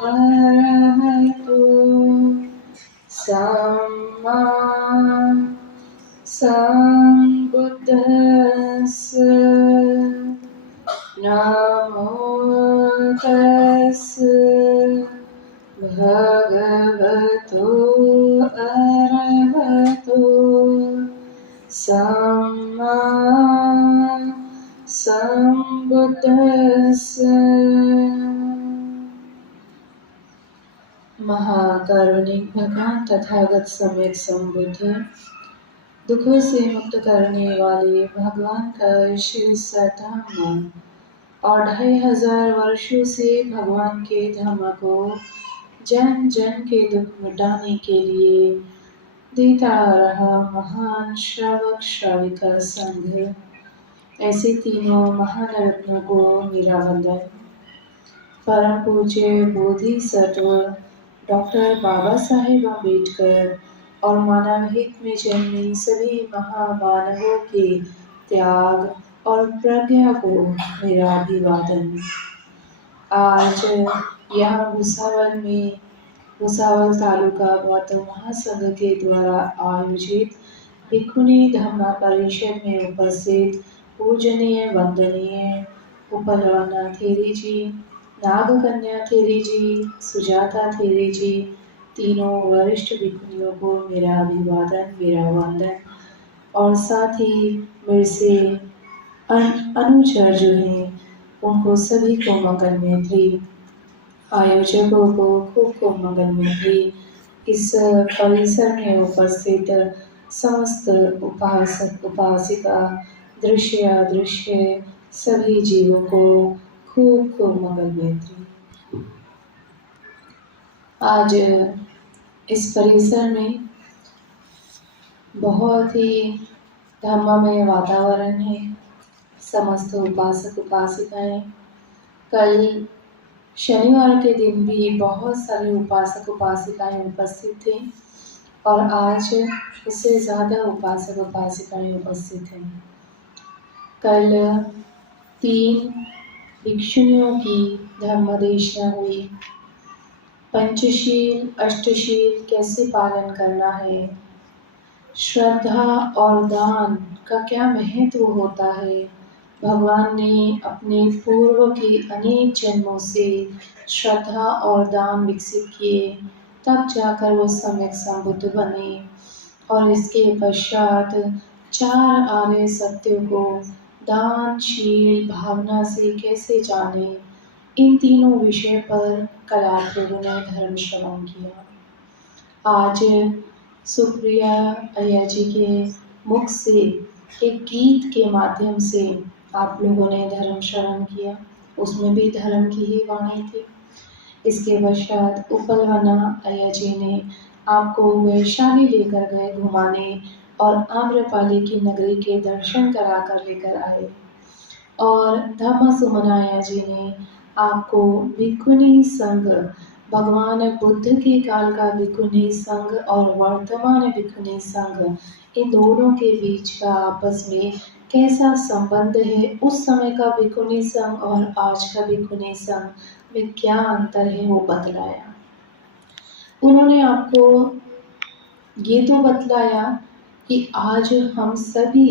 अरहतो सम्मा सम्बुद्धस्स नमो तस्स भगवतो अरहतो सम्मा सम्बुद्धस्स। महाकारुणिक भगवान तथागत सम्यक संबुद्ध, दुखों से मुक्त करने वाले भगवान का शिरसा धाम और 2500 वर्षों से भगवान के धर्म को जन जन के दुख मिटाने के लिए देता आ रहा महान श्रावक श्राविका संघ, ऐसे तीनों महान रत्नों को मेरा वंदन। परम पूज्य बोधिसत्व डॉक्टर बाबा साहेब अम्बेडकर और मानव हित में जन्मे सभी महामानवों के त्याग और प्रज्ञा को मेरा अभिवादन। आज यहाँ भुसावल तालुका बौद्ध महासंघ के द्वारा आयोजित भिक्षुणी धम्म परिषद में उपस्थित पूजनीय वंदनीय उपलवना थेरी जी, नागकन्या थेरी जी, सुजाता थेरी जी, तीनों वरिष्ठ भिक्षुणियों को मेरा अभिवादन, मेरा वंदन। और साथ ही मेरे से अनुचर जो हैं उनको सभी को मंगल मैत्री, आयोजकों को खूब मंगल मैत्री। इस परिसर में उपस्थित समस्त उपासक उपासिका, दृश्य अदृश्य सभी जीवों को खूब मंगल मैत्री। आज इस परिसर में बहुत ही धर्ममय वातावरण है। समस्त उपासक उपासिकाएं, कल शनिवार के दिन भी बहुत सारे उपासक उपासिकाएं उपस्थित थे और आज उससे ज़्यादा उपासक उपासिकाएं उपस्थित हैं। कल 3 भिक्षुणियों की धर्मदेशना हुई। पंचशील अष्टशील कैसे पालन करना है, श्रद्धा और दान का क्या महत्व होता है। भगवान ने अपने पूर्व के अनेक जन्मों से श्रद्धा और दान विकसित किए, तब जाकर वो सम्यक संबुद्ध बने। और इसके पश्चात 4 आर्य सत्यों को दान शील भावना से कैसे जाने, इन तीनों विषय पर कल आप लोगों ने धर्म श्रवण किया। आज सुप्रिया अय्या जी के मुख से एक गीत के माध्यम से आप लोगों ने धर्म श्रवण किया, उसमें भी धर्म की ही वाणी थी। इसके पश्चात उपलवना अय्या जी ने आपको वैशाली लेकर गए घुमाने और आम्रपाली की नगरी के दर्शन करा कर लेकर आए। और धम्म सुमन अय्या जी ने आपको भिक्षुणी संघ, भगवान बुद्ध के काल का भिक्षुणी संघ और वर्तमान भिक्षुणी संघ, इन दोनों के बीच का आपस में कैसा संबंध है, उस समय का भिक्षुणी संघ और आज का भिक्षुणी संघ में क्या अंतर है वो बतलाया। उन्होंने आपको ये तो बतलाया कि आज हम सभी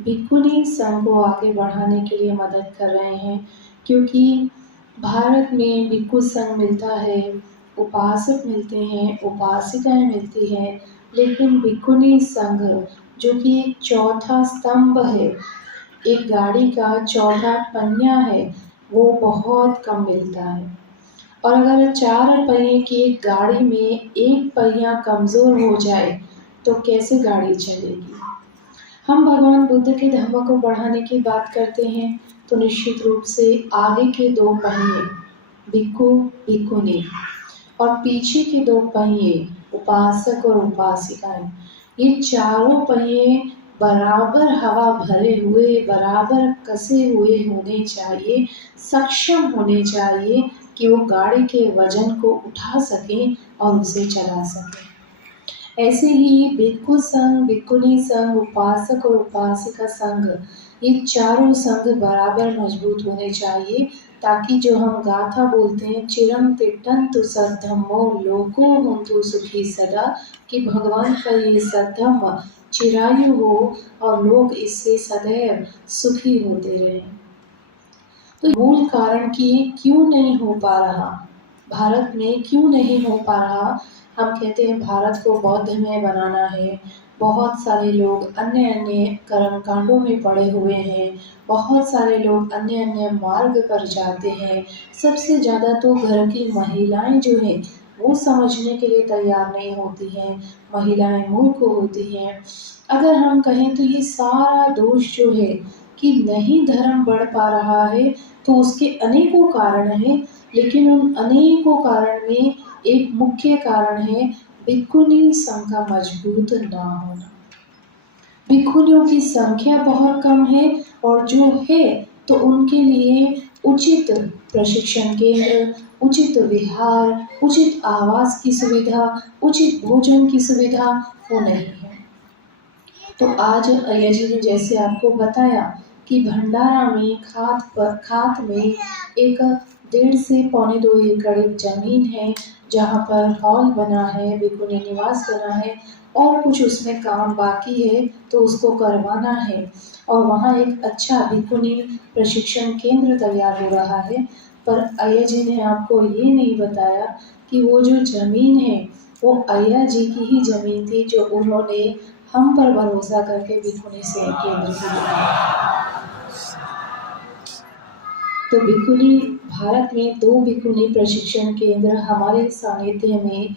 भिक्षुणी संघ को आगे बढ़ाने के लिए मदद कर रहे हैं, क्योंकि भारत में भिक्षु संघ मिलता है, उपासक मिलते हैं, उपासिकाएं मिलती हैं, लेकिन भिक्षुणी संघ जो कि एक चौथा स्तंभ है, एक गाड़ी का चौथा पहिया है, वो बहुत कम मिलता है। और अगर 4 पहिए की एक गाड़ी में एक पहिया कमज़ोर हो जाए तो कैसे गाड़ी चलेगी। हम भगवान बुद्ध के धर्म को बढ़ाने की बात करते हैं तो निश्चित रूप से आगे के 2 पहिए भिक्षु भिक्षुणी और पीछे के 2 पहिए उपासक और उपासिकाएं, ये चारों पहिए बराबर हवा भरे हुए, बराबर कसे हुए होने चाहिए, सक्षम होने चाहिए कि वो गाड़ी के वजन को उठा सकें और उसे चला सकें। ऐसे ही भिक्षु संघ, भिक्षुणी संघ, उपासक और उपासिका संघ, ये चारों संघ बराबर मजबूत होने चाहिए, ताकि जो हम गाथा बोलते हैं चिरं तिष्ठन्तु सद्धम्मो लोको होन्तु सुखी सदा, कि भगवान का ये सद्धम्म चिरायु हो और लोग इससे सदैव सुखी होते रहें। तो मूल कारण कि क्यों नहीं हो पा रहा, भारत में क्यों नहीं हो पा रहा। हम कहते हैं भारत को बौद्धमय बनाना है, बहुत सारे लोग अन्य अन्य कर्म कांडों में पड़े हुए हैं, बहुत सारे लोग अन्य अन्य मार्ग पर जाते हैं। सबसे ज़्यादा तो घर की महिलाएं जो हैं वो समझने के लिए तैयार नहीं होती हैं, महिलाएं मूर्ख होती हैं। अगर हम कहें तो ये सारा दोष जो है कि नहीं धर्म बढ़ पा रहा है, तो उसके अनेकों कारण हैं, लेकिन उन अनेकों कारण में एक मुख्य कारण है भिक्खुनी संघ का मजबूत ना होना। भिक्खुनियों की संख्या बहुत कम है और जो है तो उनके लिए उचित प्रशिक्षण केंद्र, उचित विहार, उचित आवास की सुविधा, उचित भोजन की सुविधा वो नहीं है। तो आज अय्या जी ने जैसे आपको बताया कि भंडारा में खात में एक 1.5 से पौने 2 एकड़ जमीन है, जहाँ पर हॉल बना है, भिक्खुनी निवास बना है और कुछ उसमें काम बाकी है तो उसको करवाना है। और वहाँ एक अच्छा भिक्खुनी प्रशिक्षण केंद्र तैयार हो रहा है। पर अय्या जी ने आपको ये नहीं बताया कि वो जो ज़मीन है वो अय्या जी की ही ज़मीन थी, जो उन्होंने हम पर भरोसा करके भिक्खुनी से केंद्र को बनाया। तो भिक्खुनी भारत में 2 भिक्खुनी प्रशिक्षण केंद्र हमारे सानिध्य में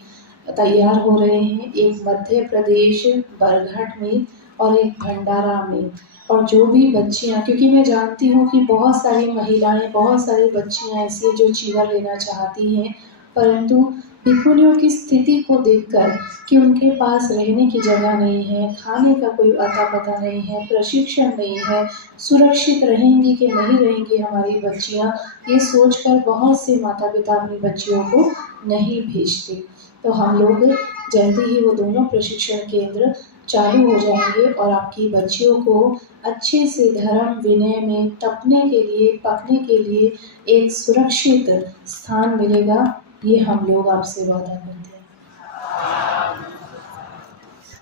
तैयार हो रहे हैं, एक मध्य प्रदेश बरघट में और एक भंडारा में। और जो भी बच्चियां, क्योंकि मैं जानती हूँ कि बहुत सारी महिलाएं, बहुत सारी बच्चियां ऐसी जो चीवर लेना चाहती हैं, परंतु भिक्खुनियों की स्थिति को देखकर कि उनके पास रहने की जगह नहीं है, खाने का कोई अता पता नहीं है, प्रशिक्षण नहीं है, सुरक्षित रहेंगी कि नहीं रहेंगी हमारी बच्चियां, ये सोचकर बहुत से माता पिता अपनी बच्चियों को नहीं भेजते। तो हम लोग जल्दी ही वो दोनों प्रशिक्षण केंद्र चालू हो जाएंगे और आपकी बच्चियों को अच्छे से धर्म विनय में तपने के लिए, पकने के लिए एक सुरक्षित स्थान मिलेगा, ये हम लोग आपसे वादा करते हैं।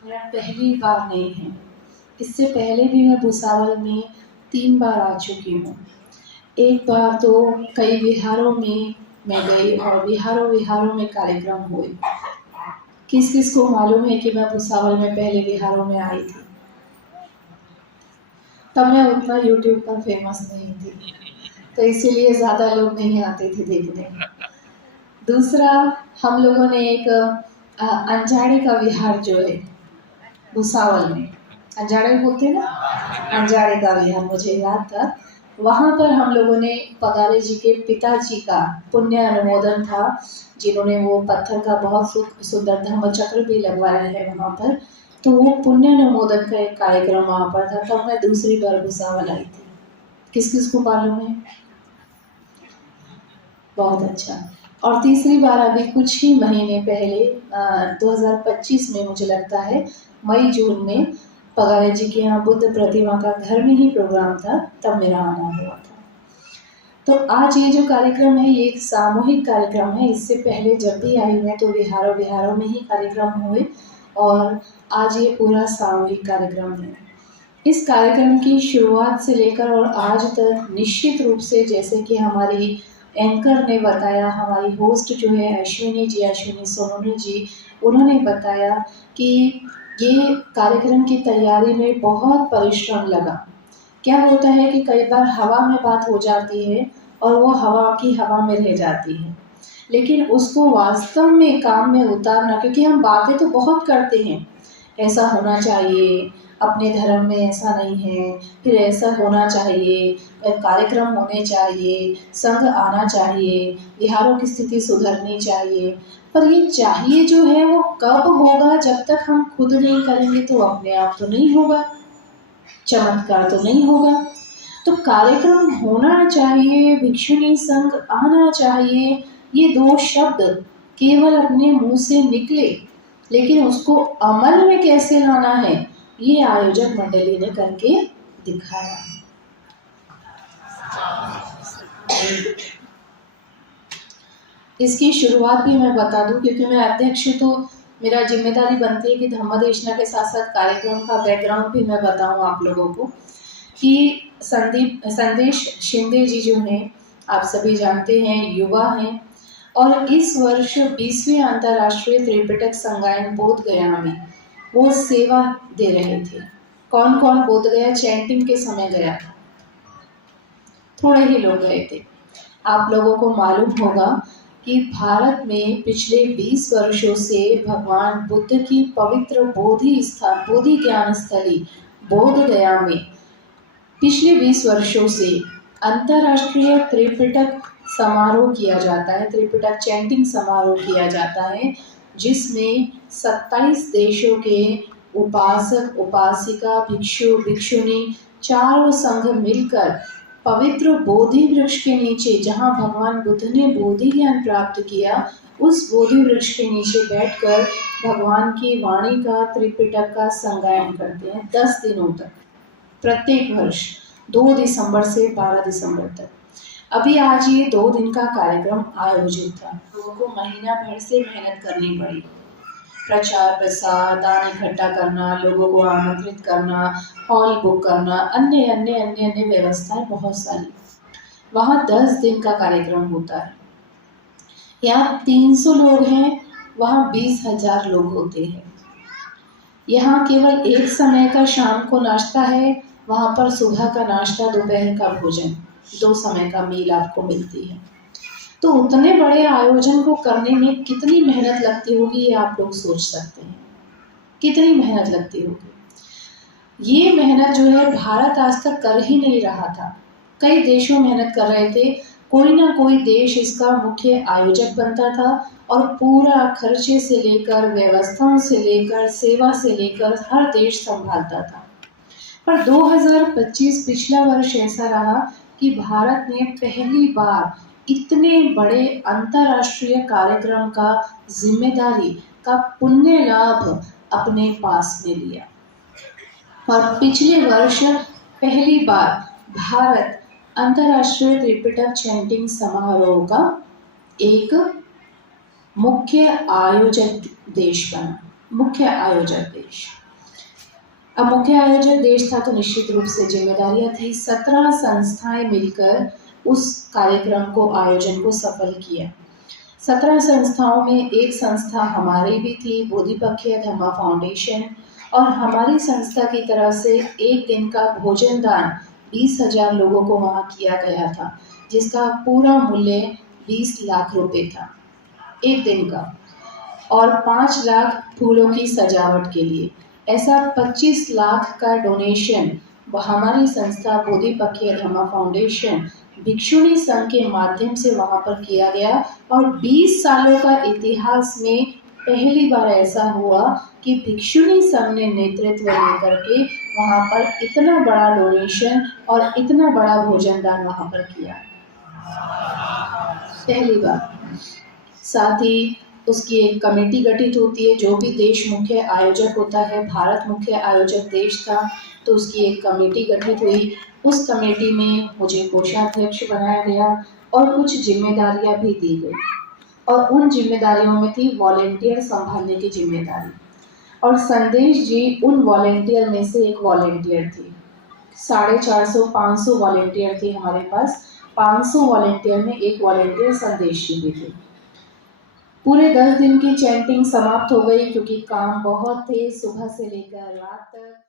मेरा पहली बार नहीं है, इससे पहले भी मैं भुसावल में 3 बार आ चुकी हूँ। एक बार तो कई विहारों में मैं गई और विहारों में कार्यक्रम हुए। किस किस को मालूम है कि मैं भुसावल में पहले विहारों में आई थी। तब मैं उतना यूट्यूब पर फेमस नहीं थी, तो इसीलिए ज़्यादा लोग नहीं आते थे देखने। दूसरा, हम लोगों ने एक अंजाड़े का विहार जो है भुसावल में, अंजाड़े बोलते हैं ना, अंजाड़े का विहार मुझे याद था। वहाँ पर हम लोगों ने पगारे जी के पिताजी का पुण्य अनुमोदन था, जिन्होंने वो पत्थर का बहुत सुंदर धम्म चक्र भी लगवाया है वहाँ पर। तो वो पुण्य अनुमोदन का एक कार्यक्रम वहाँ पर था, तब मैं दूसरी बार भुसावल आई थी। किस किस को मालूम है? बहुत अच्छा। और तीसरी बार अभी कुछ ही महीने पहले 2025 में मुझे लगता है मई जून में पगारे जी के यहाँ बुद्ध प्रतिमा का घर में ही प्रोग्राम था, तब मेरा आना हुआ था। तो आज ये जो कार्यक्रम है ये एक सामूहिक कार्यक्रम है। इससे पहले जब भी आई मैं तो विहारों में ही कार्यक्रम हुए और आज ये पूरा सामूहिक कार्यक्रम है। इस कार्यक्रम की शुरुआत से लेकर और आज तक निश्चित रूप से, जैसे कि हमारी एंकर ने बताया, हमारी होस्ट जो है अश्विनी सोनोनी जी, उन्होंने बताया कि ये कार्यक्रम की तैयारी में बहुत परिश्रम लगा। क्या होता है कि कई बार हवा में बात हो जाती है और वो हवा की हवा में रह जाती है, लेकिन उसको वास्तव में काम में उतारना, क्योंकि हम बातें तो बहुत करते हैं, ऐसा होना चाहिए, अपने धर्म में ऐसा नहीं है, फिर ऐसा होना चाहिए, कार्यक्रम होने चाहिए, संघ आना चाहिए, विहारों की स्थिति सुधरनी चाहिए। पर ये चाहिए जो है वो कब होगा? जब तक हम खुद नहीं करेंगे तो अपने आप तो नहीं होगा, चमत्कार तो नहीं होगा। तो कार्यक्रम होना चाहिए, भिक्षुणी संघ आना चाहिए, ये 2 शब्द केवल अपने मुंह से निकले, लेकिन उसको अमल में कैसे लाना है ये आयोजक मंडली ने करके दिखाया। इसकी शुरुआत भी मैं बता दूं, क्योंकि मैं अध्यक्ष हूं तो मेरा जिम्मेदारी बनती है कि धम्मदेशना के साथ साथ कार्यक्रम का बैकग्राउंड भी मैं बताऊं आप लोगों को। कि संदेश शिंदे जी जो हैं, आप सभी जानते हैं, युवा हैं और इस वर्ष 20वीं अंतर्राष्ट्रीय त्रिपिटक संगायन बोध गया में वो सेवा दे रहे थे। कौन कौन बोध गया चैंटिंग के समय गया था? थोड़े ही लोग गए थे। आप लोगों को मालूम होगा कि भारत में पिछले 20 वर्षों से भगवान बुद्ध की पवित्र बोधि ज्ञान स्थली बोध गया में पिछले 20 वर्षों से अंतर्राष्ट्रीय त्रिपिटक समारोह किया जाता है, त्रिपिटक चैंटिंग समारोह किया जाता है, जिसमें 27 देशों के उपासक उपासिका भिक्षु भिक्षुनी चारों संघ मिलकर पवित्र बोधि वृक्ष के नीचे, जहाँ भगवान बुद्ध ने बोधि ज्ञान प्राप्त किया, उस बोधि वृक्ष के नीचे बैठकर भगवान की वाणी का त्रिपिटक का संगायन करते हैं 10 दिनों तक, प्रत्येक वर्ष 2 दिसंबर से 12 दिसंबर तक। अभी आज ये 2 दिन का कार्यक्रम आयोजित था। लोगों को महीना भर से मेहनत करनी पड़ी, प्रचार प्रसार, दान इकट्ठा करना, लोगों को आमंत्रित करना, हॉल बुक करना, अन्य अन्य अन्य अन्य व्यवस्थाएं बहुत सारी। वहाँ 10 दिन का कार्यक्रम होता है। यहाँ 300 लोग हैं, वहाँ 20,000 लोग होते हैं। यहाँ केवल एक समय का शाम को नाश्ता है, वहाँ पर सुबह का नाश्ता, दोपहर का भोजन, 2 समय का मील आपको मिलती है। तो उतने बड़े आयोजन को करने में कितनी मेहनत लगती होगी, ये आप लोग सोच सकते हैं, कितनी मेहनत लगती होगी। ये मेहनत जो है भारत आज तक कर ही नहीं रहा था। कई देशों मेहनत कर रहे थे, कोई ना कोई देश इसका मुख्य आयोजक बनता था और पूरा खर्चे से लेकर, व्यवस्थाओं से लेकर, सेवा से लेकर हर देश संभालता था। पर 2025 पिछला वर्ष ऐसा रहा कि भारत ने पहली बार इतने बड़े अंतर्राष्ट्रीय कार्यक्रम का जिम्मेदारी का पुण्य लाभ अपने पास में लिया। और पिछले वर्ष पहली बार भारत अंतर्राष्ट्रीय त्रिपिटक चैंटिंग समारोह का एक मुख्य आयोजक देश बना, मुख्य आयोजक देश। अब मुख्य आयोजक देश था तो निश्चित रूप से जिम्मेदारियां थी। 17 संस्थाएं मिलकर उस कार्यक्रम को, आयोजन को सफल किया। 17 संस्थाओं में एक संस्था हमारी भी थी, बोधिपक्षीय धम्मा फाउंडेशन, और हमारी संस्था की तरफ से एक दिन का भोजन दान 20,000 लोगों को वहाँ किया गया था, जिसका पूरा मूल्य 20 लाख रुपए था एक दिन का, और 5 लाख फूलों की सजावट के लिए। ऐसा 25 लाख का डोनेशन हमारी संस्था बोधिपक्षीय धम्मा फाउंडेशन भिक्षुणी संघ के माध्यम से वहाँ पर किया गया। और 20 सालों का इतिहास में पहली बार ऐसा हुआ कि भिक्षुणी संघ ने नेतृत्व लेकर के वहाँ पर इतना बड़ा डोनेशन और इतना बड़ा भोजन दान वहाँ पर किया, पहली बार। साथ ही उसकी एक कमेटी गठित होती है, जो भी देश मुख्य आयोजक होता है, भारत मुख्य आयोजक देश था तो उसकी एक कमेटी गठित हुई। उस कमेटी में मुझे कोषाध्यक्ष बनाया गया और कुछ जिम्मेदारियां भी दी गई, और उन जिम्मेदारियों में थी वॉलेंटियर संभालने की जिम्मेदारी। और संदेश जी उन वॉलेंटियर में से एक वॉलेंटियर थी। 450-500 वॉलेंटियर थे हमारे पास, 500 वॉलेंटियर में एक वॉलेंटियर संदेश जी भी थे। पूरे 10 दिन की चैंटिंग समाप्त हो गई, क्योंकि काम बहुत थे, सुबह से लेकर रात तक।